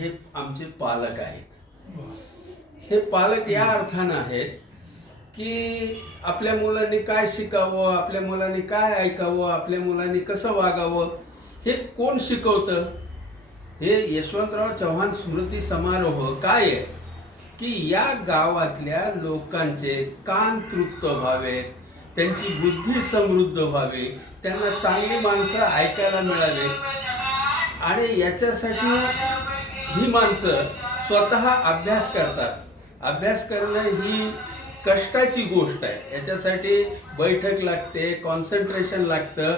हे आमचे पालक आहेत। हे पालक या अर्थानं आहेत की आपल्या मुलांनी काय शिकावं, आपल्या मुलांनी काय ऐकावं, आपल्या मुलांनी कसं वागावं हे कोण शिकवतं? हे यशवंतराव चव्हाण स्मृती समारोह काय आहे की या गावातल्या लोकांचे कान तृप्त व्हावेत, त्यांची बुद्धी समृद्ध व्हावी, त्यांना चांगली माणसं ऐकायला मिळावेत आणि याच्यासाठी ही माणसं स्वतः अभ्यास करतात। अभ्यास करणं ही कष्टाची गोष्ट आहे। याच्यासाठी बैठक लागते, कॉन्सन्ट्रेशन लागतं,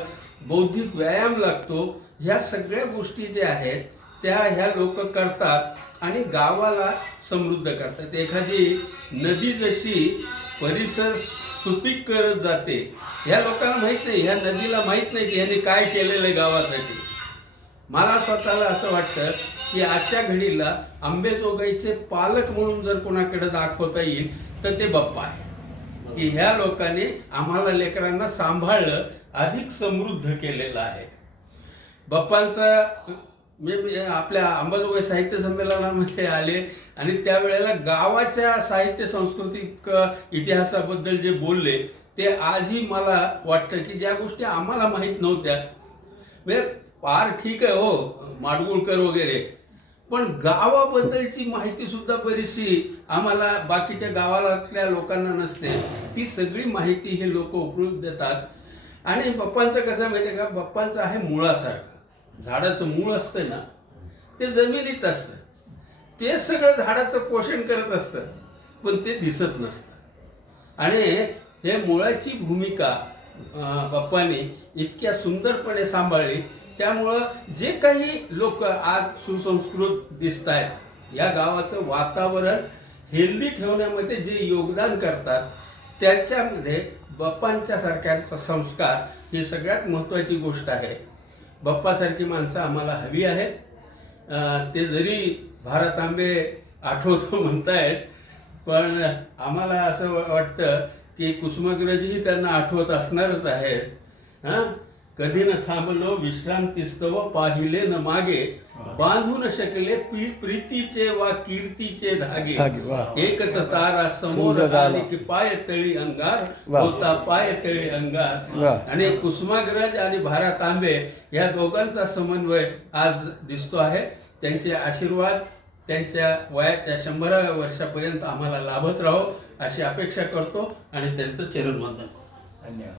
बौद्धिक व्यायाम लागतो। ह्या सगळ्या गोष्टी ज्या आहेत त्या ह्या लोक करतात आणि गावाला समृद्ध करतात। एखादी नदी जशी परिसर सुपीक करत जाते, ह्या लोकांना माहीत नाही, ह्या नदीला माहीत नाही की ह्यांनी काय केलेलं आहे गावासाठी। मला स्वतःला असं वाटतं की आजच्या घडीला अंबेजोगाईचे पालक म्हणून जर कोणाकडे दाखवता येईल तर ते बाप्पा आहे की ह्या लोकांनी आम्हाला लेकरांना सांभाळलं, अधिक समृद्ध केलेलं आहे। बाप्पांचं मी आपल्या अंबाजोगाई साहित्य संमेलनामध्ये आले आणि त्यावेळेला गावाच्या साहित्य सांस्कृतिक इतिहासाबद्दल जे बोलले ते आजही मला वाटतं की ज्या गोष्टी आम्हाला माहीत नव्हत्या, म्हणजे फार ठीक आहे हो माडगुळकर वगैरे, पण गावाबद्दलची माहिती सुद्धा बरीचशी आम्हाला बाकीच्या गावातल्या लोकांना नसते। ती सगळी माहिती हे लोक उपलब्ध देतात। आणि बाप्पांचं कसं माहिती आहे का, बाप्पांचं आहे मुळासारखं। झाडाचं मूळ असतं ना ते जमिनीत असतं, ते सगळं झाडाचं पोषण करत असतं पण ते दिसत नसतं। आणि हे मुळाची भूमिका बाप्पांनी इतक्या सुंदरपणे सांभाळली, त्यामुळं जे काही लोक आज सुसंस्कृत दिसत आहेत, या गावाचं वातावरण हेल्दी ठेवण्यामध्ये जे योगदान करतात त्याच्यामध्ये बाप्पांच्या सारख्यांचा संस्कार ही सगळ्यात महत्त्वाची गोष्ट आहे। बाप्पासारखी माणसं आम्हाला हवी आहेत। ते जरी भारत आंबे आठवतो म्हणतायत, पण आम्हाला असं वाटतं की कुसुमाग्रजही त्यांना आठवत असणारच आहेत। कधी न थांबलो विश्रांतीस्तव पाहिले न मागे, बांधू न शकले प्रीतीचे वा कीर्तीचे धागे, एकच तारा समोर आली की पाय तळी अंगार, होता पाय तळी अंगार। आणि कुसुमाग्रज आणि भारत आंबे या दोघांचा समन्वय आज दिसतो आहे। त्यांचे आशीर्वाद त्यांच्या वयाच्या 100व्या वर्षापर्यंत आम्हाला लाभत राहो अशी अपेक्षा करतो आणि त्यांचं चरणवंदन करतो। धन्यवाद।